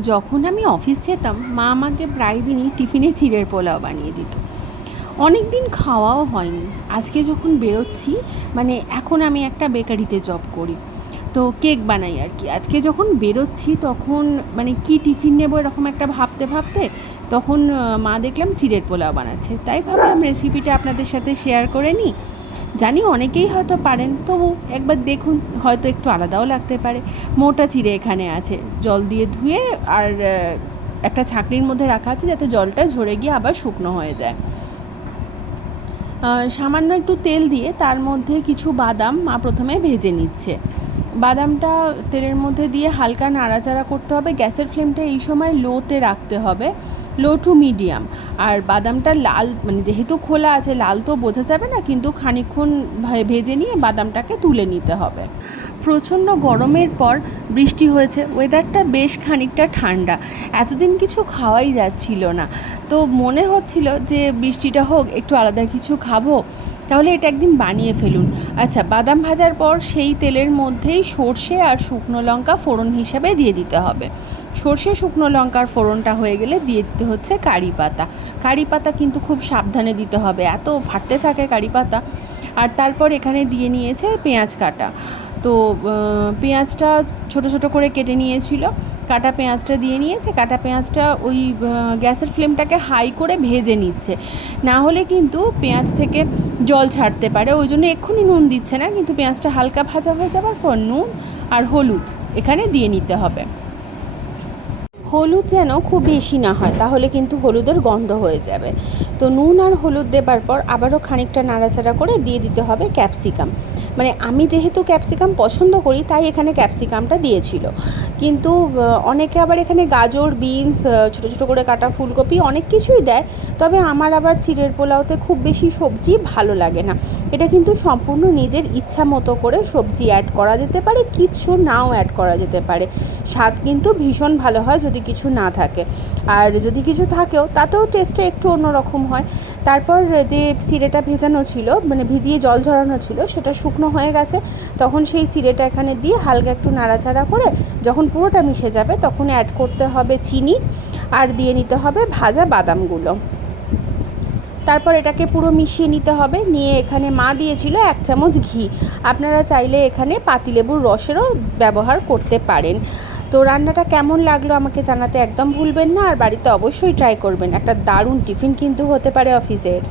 যখন আমি অফিস যেতাম, মা আমাকে প্রায় দিনই টিফিনে চিড়ের পোলাও বানিয়ে দিত। অনেক দিন খাওয়াও হয়নি। আজকে যখন বেরোচ্ছি মানে এখন আমি একটা বেকারিতে জব করি। তো কেক বানাই আর কি। আজকে যখন বেরোচ্ছি, তখন মানে কি টিফিন নেব এরকম একটা ভাবতে ভাবতে তখন মা দেখলাম চিড়ের পোলাও বানাচ্ছে। তাই ভাবলাম রেসিপিটা আপনাদের সাথে শেয়ার করে নিই। জানি অনেকেই হয়তো পারেন, তবু একবার দেখুন, হয়তো একটু আলাদাও লাগতে পারে। মোটা চিড়ে এখানে আছে। জল দিয়ে ধুয়ে আর একটা ছাঁকনির মধ্যে রাখা আছে যাতে জলটা ঝরে গিয়ে আবার শুকনো হয়ে যায়। সামান্য একটু তেল দিয়ে তার মধ্যে কিছু বাদাম মা প্রথমে ভেজে নিচ্ছে। বাদামটা তেলের মধ্যে দিয়ে হালকা নাড়াচাড়া করতে হবে। গ্যাসের ফ্লেমটা এই সময় লোতে রাখতে হবে। Low to medium. আর বাদামটা লাল মানে যেহেতু খোলা আছে, লাল তো বোঝা যাবে না, কিন্তু খানিক্ষণ ভেজে নিয়ে বাদামটাকে তুলে নিতে হবে। প্রচণ্ড গরমের পর বৃষ্টি হয়েছে। ওয়েদারটা বেশ খানিকটা ঠান্ডা। এতদিন কিছু খাওয়াই যাচ্ছিল না। তো মনে হচ্ছিল যে বৃষ্টিটা হোক, একটু আলাদা কিছু খাব। তাহলে এটা একদিন বানিয়ে ফেলুন। আচ্ছা বাদাম ভাজার পর সেই তেলের মধ্যেই সর্ষে আর শুকনো লঙ্কা ফোড়ন হিসাবে দিয়ে দিতে হবে। সর্ষে, শুকনো লঙ্কার ফোড়নটা হয়ে গেলে দিয়ে দিতে হচ্ছে কারি পাতা। কারি পাতা কিন্তু খুব সাবধানে দিতে হবে। এত ফাটতে থাকে কারি পাতা। আর তারপর এখানে দিয়ে নিয়েছে পেঁয়াজ কাটা। তো পেঁয়াজটা ছোট ছোট করে কেটে নিয়েছিল। কাটা পেঁয়াজটা দিয়ে নিয়েছে। কাটা পেঁয়াজটা ওই গ্যাসের ফ্লেমটাকে হাই করে ভেজে নিচ্ছে। না হলে কিন্তু পেঁয়াজ থেকে জল ছাড়তে পারে। ওই জন্য এক্ষুনি নুন দিচ্ছে না। কিন্তু পেঁয়াজটা হালকা ভাজা হয়ে যাওয়ার পর নুন আর হলুদ এখানে দিয়ে নিতে হবে। হলুদ যেন খুব বেশি না হয়, তাহলে কিন্তু হলুদের গন্ধ হয়ে যাবে। তো নুন আর হলুদ দেবার পর আবারও খানিকটা নাড়াচাড়া করে দিয়ে দিতে হবে ক্যাপসিকাম। মানে আমি যেহেতু ক্যাপসিকাম পছন্দ করি, তাই এখানে ক্যাপসিকামটা দিয়েছিল। কিন্তু অনেকে আবার এখানে গাজর, বিনস ছোটো ছোটো করে কাটা ফুলকপি অনেক কিছুই দেয়, তবে আমার আবার চিড়ের পোলাওতে খুব বেশি সবজি ভালো লাগে না। এটা কিন্তু সম্পূর্ণ নিজের ইচ্ছা মতো করে সবজি অ্যাড করা যেতে পারে, কিছু নাও অ্যাড করা যেতে পারে। স্বাদ কিন্তু ভীষণ ভালো হয় যদি কিছু না থাকে। আর যদি কিছু থাকেও, তাতেও টেস্টটা একটু অন্যরকম হয়। তারপর যে চিড়েটা ভেজানো ছিল মানে ভিজিয়ে জল ঝরানো ছিল, সেটা শুকনো হয়ে গেছে। তখন সেই চিড়েটা এখানে দিয়ে হালকা একটু নাড়াচাড়া করে যখন পুরোটা মিশে যাবে, তখন অ্যাড করতে হবে চিনি আর দিয়ে নিতে হবে ভাজা বাদামগুলো। তারপর এটাকে পুরো মিশিয়ে নিতে হবে। নিয়ে এখানে মা দিয়েছিল এক চামচ ঘি। আপনারা চাইলে এখানে পাতিলেবুর রসেরও ব্যবহার করতে পারেন। তো রান্নাটা কেমন লাগল আমাকে জানাতে একদম ভুলবেন না, আর বাড়িতে অবশ্যই ট্রাই করবেন। একটা দারুণ টিফিন কিন্তু হতে পারে অফিসের